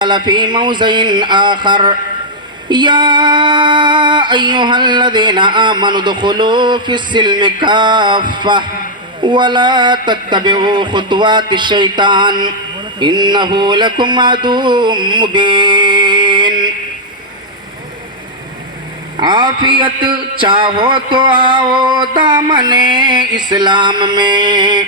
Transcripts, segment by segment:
في موضع آخر يا أيها الذين آمنوا ادخلوا في السلم كافة ولا تتبعوا خطوات الشيطان إنه لكم عدو مبين. عافیت چاہو تو آؤ دامن اسلام میں،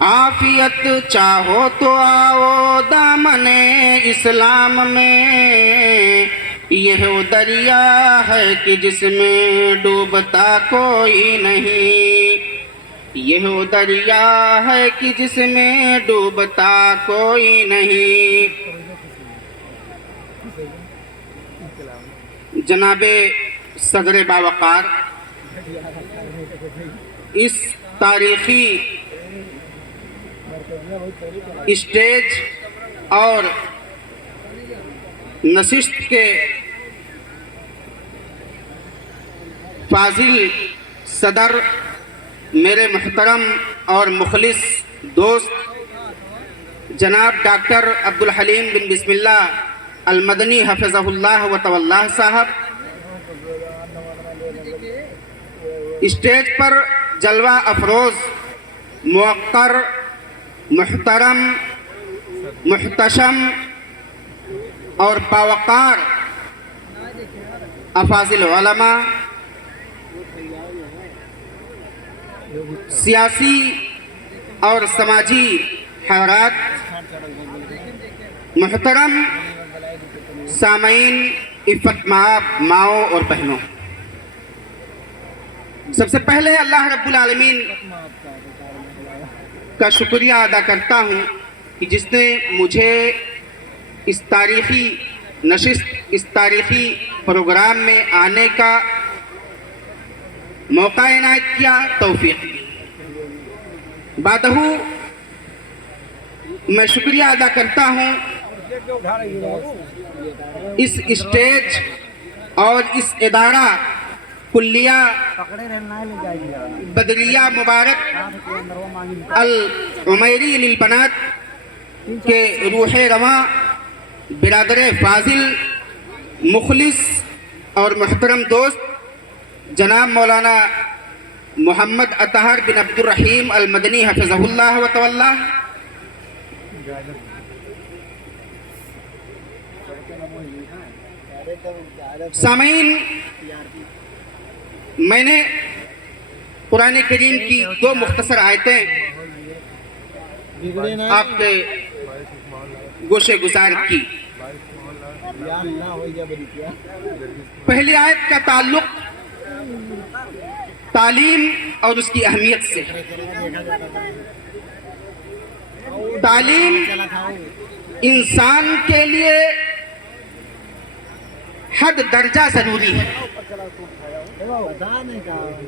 عافیت چاہو تو آؤ دامن اسلام میں، یہ وہ دریا ہے کہ جس میں ڈوبتا کوئی نہیں، یہ وہ دریا ہے کہ جس میں ڈوبتا کوئی نہیں۔ جناب صدر باوقار، اس تاریخی اسٹیج اور نشست کے فاضل صدر، میرے محترم اور مخلص دوست جناب ڈاکٹر عبدالحلیم بن بسم اللہ المدنی حفظہ اللہ و تولہ صاحب، اسٹیج پر جلوہ افروز، موقر، محترم، محتشم اور باوقار افاضل علماء، سیاسی اور سماجی حضرات، محترم سامعین، عفت مآب ماؤں اور بہنوں، سب سے پہلے اللہ رب العالمین کا شکریہ ادا کرتا ہوں کہ جس نے مجھے اس تاریخی نشست، اس تاریخی پروگرام میں آنے کا موقع عنایت کیا، توفیق دی۔ بعدہ میں شکریہ ادا کرتا ہوں اس اسٹیج اور اس ادارہ کلیہ بدریہ مبارک العمیری للبنات کے روح رواں برادر فاضل، مخلص اور محترم دوست جناب مولانا محمد اطہر بن عبد الرحیم المدنی حفظہ اللہ و تولہ، سامعین، میں نے قرآن کریم کی دو مختصر آیتیں آپ کے گوشے گزار کی۔ پہلی آیت کا تعلق تعلیم اور اس کی اہمیت سے۔ تعلیم انسان کے لیے حد درجہ ضروری ہے۔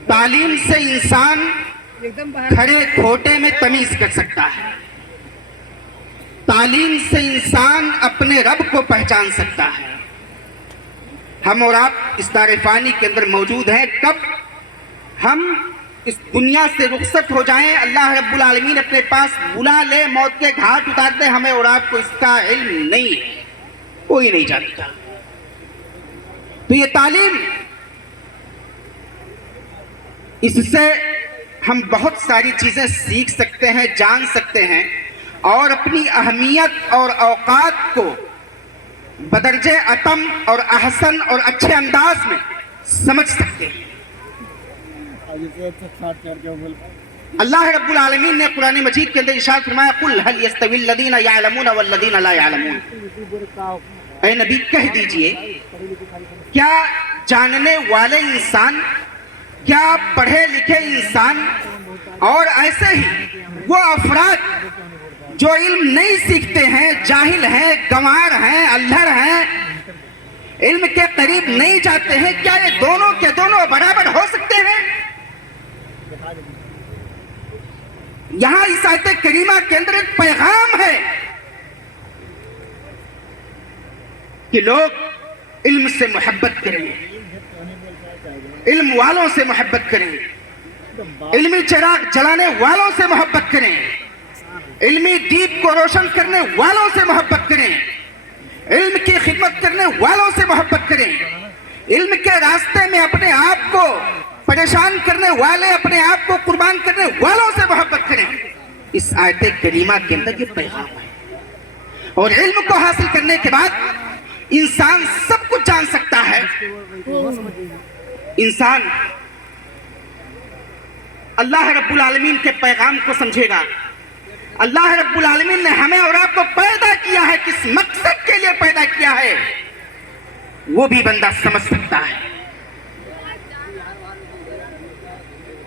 تعلیم سے انسان کھڑے کھوٹے میں تمیز کر سکتا ہے، تعلیم سے انسان اپنے رب کو پہچان سکتا ہے۔ ہم اور آپ اس دار فانی کے اندر موجود ہیں، کب ہم اس دنیا سے رخصت ہو جائیں، اللہ رب العالمین اپنے پاس بلا لے، موت کے گھاٹ اتار دے، ہمیں اور آپ کو اس کا علم نہیں ہے، کوئی نہیں جانتا۔ تو یہ تعلیم، اس سے ہم بہت ساری چیزیں سیکھ سکتے ہیں، جان سکتے ہیں، اور اپنی اہمیت اور اوقات کو بدرجہ اتم اور احسن اور اچھے انداز میں سمجھ سکتے ہیں۔ اللہ رب العالمین نے قرآن مجید کے اندر ارشاد فرمایا، قُلْ هَلْ يَسْتَوِي الَّذِينَ يَعْلَمُونَ وَالَّذِينَ لَا يَعْلَمُونَ۔ اے نبی کہہ دیجئے، کیا جاننے والے انسان، کیا پڑھے لکھے انسان اور ایسے ہی وہ افراد جو علم نہیں سیکھتے ہیں، جاہل ہیں، گنوار ہیں، اندھر ہیں، علم کے قریب نہیں جاتے ہیں، کیا یہ دونوں کے دونوں برابر ہو سکتے ہیں؟ یہاں اس آیت کریمہ کے اندر ایک پیغام ہے کہ لوگ علم سے محبت کریں، علم والوں سے محبت کریں، علمی چراغ جلانے والوں سے محبت کریں، علمی دیپ کو روشن کرنے والوں سے محبت کریں، علم کی خدمت کرنے والوں سے محبت کریں، علم کے راستے میں اپنے آپ کو پریشان کرنے والے، اپنے آپ کو قربان کرنے والوں سے محبت کریں۔ اس آیت کریمہ کے اندر یہ پیغام ہے۔ اور علم کو حاصل کرنے کے بعد انسان سب کچھ جان سکتا ہے۔ انسان اللہ رب العالمین کے پیغام کو سمجھے گا۔ اللہ رب العالمین نے ہمیں اور آپ کو پیدا کیا ہے، کس مقصد کے لیے پیدا کیا ہے وہ بھی بندہ سمجھ سکتا ہے۔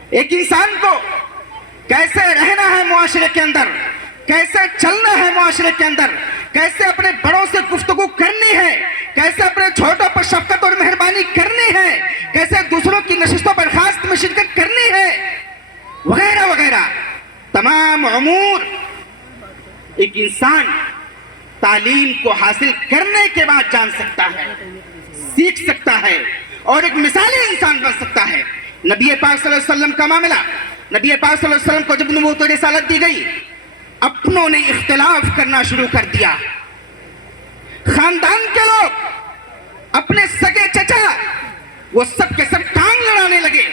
ایک انسان کو کیسے رہنا ہے معاشرے کے اندر، کیسے چلنا ہے معاشرے کے اندر، کیسے اپنے بڑوں سے گفتگو کرنی ہے، کیسے اپنے چھوٹوں پر شفقت اور مہربانی کرنی ہے، کیسے دوسروں کی نشستوں پر برخاست میں شرکت کرنی ہے، وغیرہ وغیرہ تمام امور ایک انسان تعلیم کو حاصل کرنے کے بعد جان سکتا ہے، سیکھ سکتا ہے اور ایک مثالی انسان بن سکتا ہے۔ نبی پاک صلی اللہ علیہ وسلم کا معاملہ، نبی پاک صلی اللہ علیہ وسلم کو جب نبوت و رسالت دی گئی، اپنوں نے اختلاف کرنا شروع کر دیا۔ خاندان کے لوگ، اپنے سگے چچا، وہ سب کے سب ٹانگ لڑانے لگے۔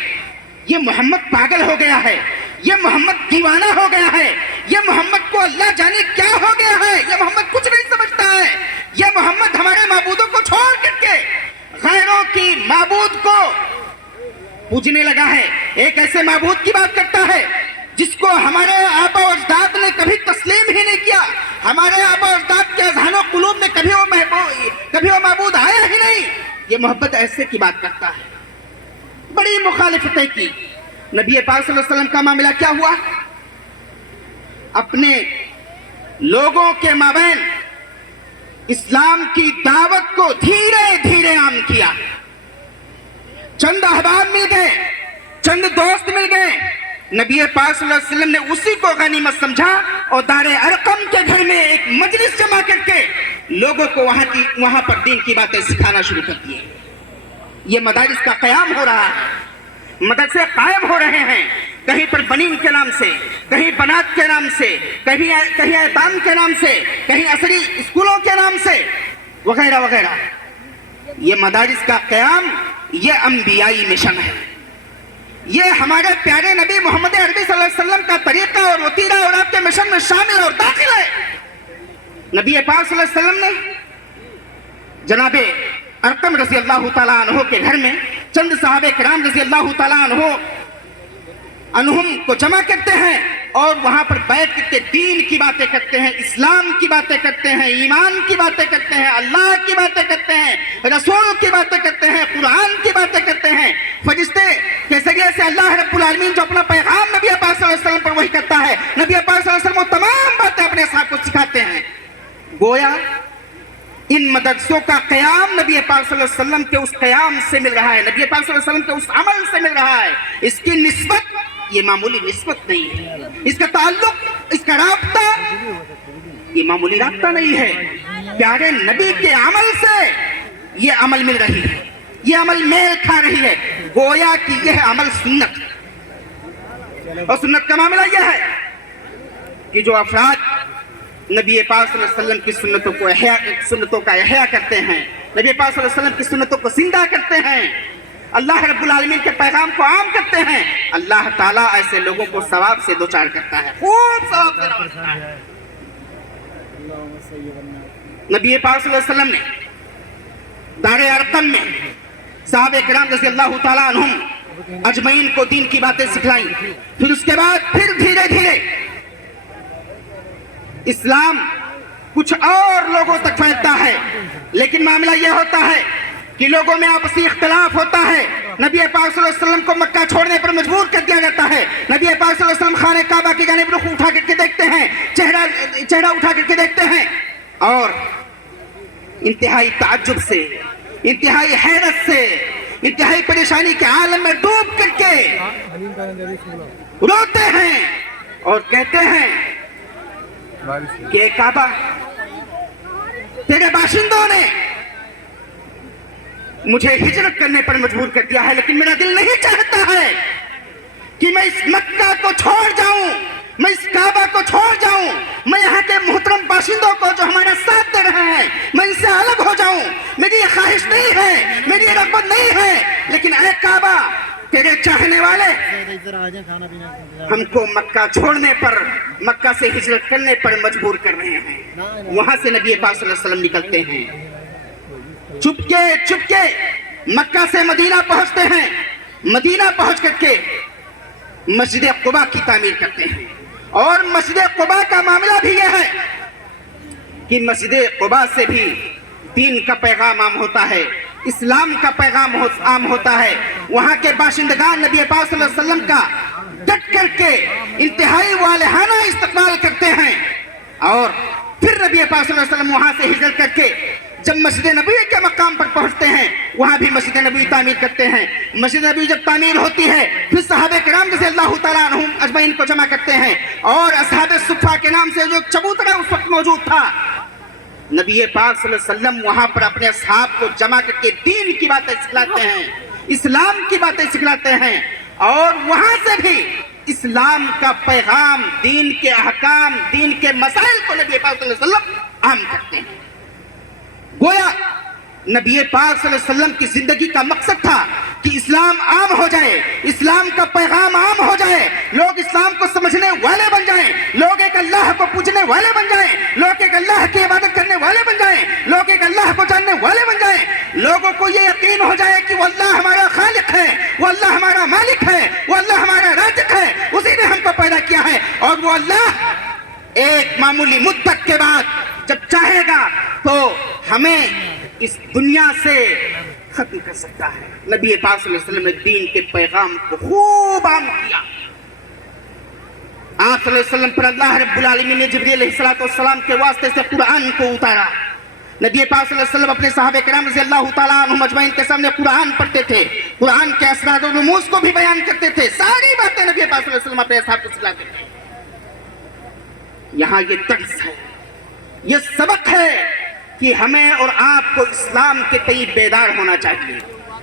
یہ محمد پاگل ہو گیا ہے، یہ محمد دیوانہ ہو گیا ہے، یہ محمد کو اللہ جانے کیا ہو گیا ہے، یہ محمد کچھ نہیں سمجھتا ہے، یہ محمد ہمارے معبودوں کو چھوڑ کر کے غیروں کی معبود کو پوجنے لگا ہے۔ ایک ایسے معبود کی بات کرتا ہے جس کو ہمارے آبا و اجداد نے کبھی تسلیم ہی نہیں کیا، ہمارے آبا و اجداد کے اذہان و قلوب میں کبھی وہ معبود آیا ہی نہیں۔ یہ محبت ایسے کی بات کرتا ہے۔ بڑی مخالفتیں کی۔ نبی پاک صلی اللہ علیہ وسلم کا معاملہ کیا ہوا؟ اپنے لوگوں کے مابین اسلام کی دعوت کو دھیرے دھیرے عام کیا۔ چند احباب مل گئے، چند دوست مل گئے، نبی پاک صلی اللہ علیہ وسلم نے اسی کو غنیمت سمجھا اور دار ارقم کے گھر میں ایک مجلس جمع کر کے لوگوں کو وہاں پر دین کی باتیں سکھانا شروع کر دیے۔ یہ مدارس کا قیام ہو رہا ہے، مدرسے قائم ہو رہے ہیں، کہیں پر بنین کے نام سے، کہیں بنات کے نام سے، کہیں ایتام کے نام سے، کہیں عصری اسکولوں کے نام سے، وغیرہ وغیرہ۔ یہ مدارس کا قیام یہ انبیائی مشن ہے، یہ ہمارے پیارے نبی محمد عربی صلی اللہ علیہ وسلم کا طریقہ اور وتیرہ اور آپ کے مشن میں شامل اور داخل ہے۔ نبی پاک صلی اللہ علیہ وسلم نے جناب ارقم رضی اللہ تعالیٰ عنہ کے گھر میں چند صحابہ کرام رضی اللہ تعالیٰ عنہم کو جمع کرتے ہیں اور وہاں پر بیٹھ کے دین کی باتیں کرتے ہیں، اسلام کی باتیں کرتے ہیں، ایمان کی باتیں کرتے ہیں، اللہ کی باتیں کرتے ہیں، رسول کی باتیں کرتے ہیں، قرآن کی باتیں کرتے ہیں، فرشتے کے ذریعے سے اللہ رب العالمین جو اپنا پیغام نبی پاک صلی اللہ علیہ وسلم پر وحی کرتا ہے، نبی پاک صلی اللہ علیہ وسلم وہ تمام باتیں اپنے اصحاب کو سکھاتے ہیں۔ گویا ان مدرسوں کا قیام نبی پاک صلی اللہ علیہ وسلم کے اس قیام سے مل رہا ہے، نبی پاک صلی اللہ علیہ وسلم کے اس عمل سے مل رہا ہے۔ اس کی نسبت یہ معمولی نسبت نہیں ہے، اس کا تعلق، اس کا رابطہ یہ معمولی رابطہ نہیں ہے۔ پیارے نبی کے عمل سے یہ عمل مل رہی ہے، یہ عمل میل کھا رہی ہے، گویا کہ یہ عمل سنت۔ اور سنت کا معاملہ یہ ہے کہ جو افراد نبی پاک صلی اللہ علیہ وسلم کی سنتوں کا احیاء کرتے ہیں، نبی پاک صلی اللہ علیہ وسلم کی سنتوں کو زندہ کرتے ہیں، اللہ رب العالمین کے پیغام کو عام کرتے ہیں، اللہ تعالیٰ ایسے لوگوں کو ثواب سے دوچار کرتا ہے، خوب ثواب سے نوازتا ہے۔ نبی پاک صلی اللہ علیہ وسلم نے دار ارقم میں صحابہ کرام رضی اللہ تعالیٰ عنہم اجمعین کو دین کی باتیں سکھلائیں۔ پھر اس کے بعد پھر دھیرے دھیرے اسلام کچھ اور لوگوں تک پھیلتا ہے، لیکن معاملہ یہ ہوتا ہے کہ لوگوں میں آپسی اختلاف ہوتا ہے۔ نبی پاک صلی اللہ علیہ وسلم کو مکہ چھوڑنے پر مجبور کر دیا جاتا ہے۔ نبی پاک صلی اللہ علیہ وسلم خانہ کعبہ کی جانب رخ اٹھا کر کے دیکھتے ہیں، چہرہ اٹھا کر کے دیکھتے ہیں اور انتہائی تعجب سے، انتہائی حیرت سے، انتہائی پریشانی کے عالم میں ڈوب کر کے روتے ہیں اور کہتے ہیں کہ کعبہ تیرے باشندوں نے مجھے ہجرت کرنے پر مجبور کر دیا ہے، لیکن میرا دل نہیں چاہتا ہے کہ میں اس مکہ کو چھوڑ جاؤں، میں اس کعبہ کو چھوڑ جاؤں، میں یہاں کے محترم باشندوں کو جو ہمارا ساتھ دے رہے ہیں میں ان سے لیکن اے کعبہ تیرے چاہنے والے ہم کو مکہ چھوڑنے پر، مکہ سے ہجرت کرنے پر مجبور کر رہے ہیں۔ وہاں سے نبی پاک صلی اللہ علیہ وسلم نکلتے ہیں، چپکے چپکے مکہ سے مدینہ پہنچتے ہیں، مدینہ پہنچ کر کے مسجد قباء کی تعمیر کرتے ہیں۔ اور مسجد قباء کا معاملہ بھی یہ ہے کہ مسجد قباء سے بھی دین کا پیغام عام ہوتا ہے، اسلام کا پیغام عام ہوتا ہے۔ وہاں کے باشندگان نبی پاک صلی اللہ علیہ وسلم کا ڈٹ کر کے انتہائی والہانہ استقبال کرتے ہیں، اور پھر نبی پاک صلی اللہ علیہ وسلم وہاں سے ہجرت کر کے جب مسجد نبوی کے مقام پر پہنچتے ہیں، وہاں بھی مسجد نبوی تعمیر کرتے ہیں۔ مسجد نبوی جب تعمیر ہوتی ہے، پھر صحابہ کرام رضی اللہ تعالیٰ عنہم اجمعین کو جمع کرتے ہیں، اور اصحاب صفہ کے نام سے جو چبوترا اس وقت موجود تھا، نبی پاک صلی اللہ علیہ وسلم وہاں پر اپنے اصحاب کو جمع کر کے دین کی باتیں سکھلاتے ہیں، اسلام کی باتیں سکھلاتے ہیں، اور وہاں سے بھی اسلام کا پیغام، دین کے احکام، دین کے مسائل کو نبی پاک صلی اللہ علیہ وسلم عام کرتے ہیں۔ گویا نبی پاک صلی اللہ علیہ وسلم کی زندگی کا مقصد تھا کہ اسلام عام ہو جائے، اسلام کا پیغام عام ہو جائے، لوگ اسلام کو سمجھنے والے بن جائیں، لوگ ایک اللہ کو پوجنے والے بن جائیں، لوگ ایک اللہ کی عبادت کرنے والے بن جائیں، لوگ ایک اللہ کو جاننے والے بن جائیں، لوگوں کو یہ یقین ہو جائے کہ وہ اللہ ہمارا خالق ہے، وہ اللہ ہمارا مالک ہے، وہ اللہ ہمارا رازق ہے، اسی نے ہم کو پیدا کیا ہے، اور وہ اللہ ایک معمولی مدت کے بعد جب چاہے گا تو ہمیں اس دنیا سے ختم کر سکتا ہے۔ نبی پاک صلی اللہ علیہ وسلم نے دین کے پیغام کو خوب عام کیا۔ آپ صلی اللہ علیہ وسلم پر اللہ رب العالمین نے جبریل علیہ السلام کے واسطے سے قرآن کو اتارا۔ نبی پاک صلی اللہ علیہ وسلم اپنے صحابہ کرام رضی اللہ تعالیٰ عنہم اجمعین کے سامنے قرآن پڑھتے تھے، قرآن کے اسرار و رموز کو بھی بیان کرتے تھے، ساری باتیں نبی پاک صلی اللہ علیہ وسلم اپنے اصحاب کو سکھلاتے تھے۔ یہاں یہ درس ہے، یہ سبق ہے کہ ہمیں اور آپ کو اسلام کے تئیں بیدار ہونا چاہیے،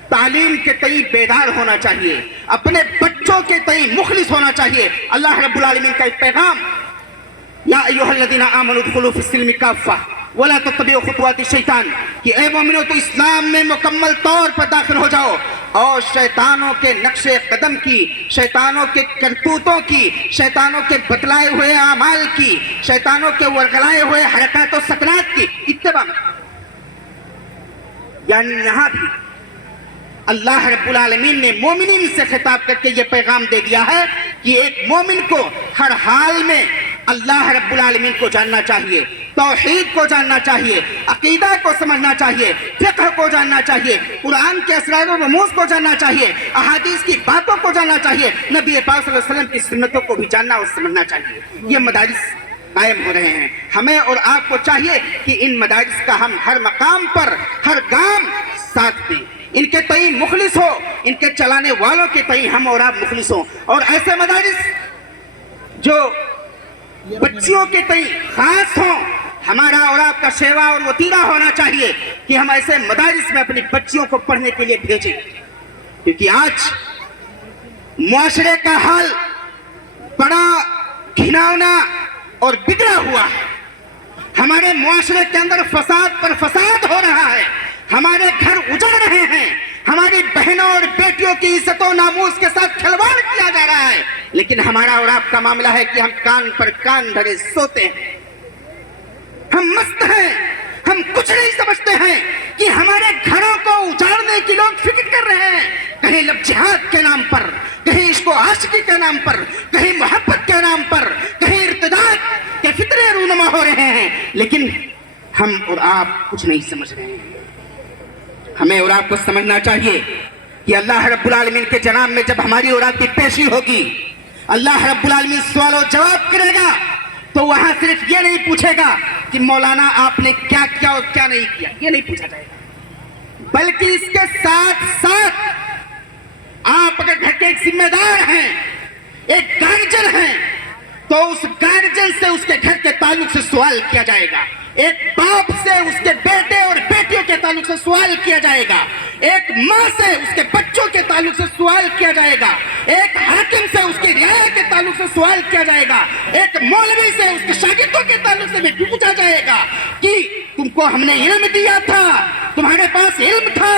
تعلیم کے تئیں بیدار ہونا چاہیے، اپنے بچوں کے تئیں مخلص ہونا چاہیے۔ اللہ رب العالمین کا ایک پیغام، یا ایھا الذین آمنوا ادخلوا فی السلم کافہ ولا تتبعوا خطوات الشیطان، کہ اے مومنو تو اسلام میں مکمل طور پر داخل ہو جاؤ، اور شیطانوں کے نقش قدم کی، شیطانوں کے کرتوتوں کی، شیطانوں کے بتلائے ہوئے اعمال کی، شیطانوں کے ورگلائے ہوئے حرکات و سکنات کی اتباع میں۔ یعنی یہاں بھی اللہ رب العالمین نے مومنین سے خطاب کر کے یہ پیغام دے دیا ہے کہ ایک مومن کو ہر حال میں اللہ رب العالمین کو جاننا چاہیے، توحید کو جاننا چاہیے، عقیدہ کو سمجھنا چاہیے، فقہ کو جاننا چاہیے، قرآن کے اسرار و رموز کو جاننا چاہیے، احادیث کی باتوں کو جاننا چاہیے، نبی پاک صلی اللہ علیہ وسلم کی سنتوں کو بھی جاننا اور سمجھنا چاہیے۔ یہ مدارس قائم ہو رہے ہیں، ہمیں اور آپ کو چاہیے کہ ان مدارس کا ہم ہر مقام پر، ہر گام ساتھ دیں، ان کے تئیں مخلص ہو، ان کے چلانے والوں کے تئیں ہم اور آپ مخلص ہوں، اور ایسے مدارس جو بچیوں کے تئیں خاص ہوں، ہمارا اور آپ کا شیوا اور وتیرہ ہونا چاہیے کہ ہم ایسے مدارس میں اپنی بچیوں کو پڑھنے کے لیے بھیجیں، کیونکہ آج معاشرے کا حال بڑا گھناؤنا اور بگڑا ہوا ہے۔ ہمارے معاشرے کے اندر فساد پر فساد ہو رہا ہے، ہمارے گھر اجڑ رہے ہیں، ہماری بہنوں اور بیٹیوں کی عزت و ناموس کے ساتھ کھلواڑ کیا جا رہا ہے، لیکن ہمارا اور آپ کا معاملہ ہے کہ ہم کان پر کان دھرے سوتے ہیں، ہم مست ہیں، ہم کچھ نہیں سمجھتے ہیں کہ ہمارے گھروں کو اجاڑنے کی لوگ فکر کر رہے ہیں، کہیں لب جہاد کے نام پر، کہیں عشق و عاشقی کے نام پر، کہیں محبت کے نام پر، کہیں ارتداد کے فطرے رونما ہو رہے ہیں، لیکن ہم اور آپ کچھ نہیں سمجھ رہے ہیں۔ ہمیں اور آپ کو سمجھنا چاہیے کہ اللہ رب العالمین کے جناب میں جب ہماری اور آپ کی پیشی ہوگی، اللہ رب العالمین سوال و جواب کرے گا، تو وہاں صرف یہ نہیں پوچھے گا کہ مولانا آپ نے کیا کیا اور کیا نہیں کیا، یہ نہیں پوچھا جائے گا، بلکہ اس کے ساتھ ساتھ آپ اگر گھر کے ایک ذمہ دار ہیں، ایک گارجن ہیں، تو اس گارجن سے اس کے گھر کے تعلق سے سوال کیا جائے گا، ایک باپ سے اس کے بیٹے اور بیٹیوں کے تعلق سے سوال کیا جائے گا، ایک ماں سے اس کے بچوں کے تعلق سے سوال کیا جائے گا، ایک حاکم سے اس کی رعایا کے تعلق سے سوال کیا جائے گا، ایک مولوی سے اس کے شاگردوں کے تعلق سے بھی پوچھا جائے گا کہ تم کو ہم نے علم دیا تھا، تمہارے پاس علم تھا،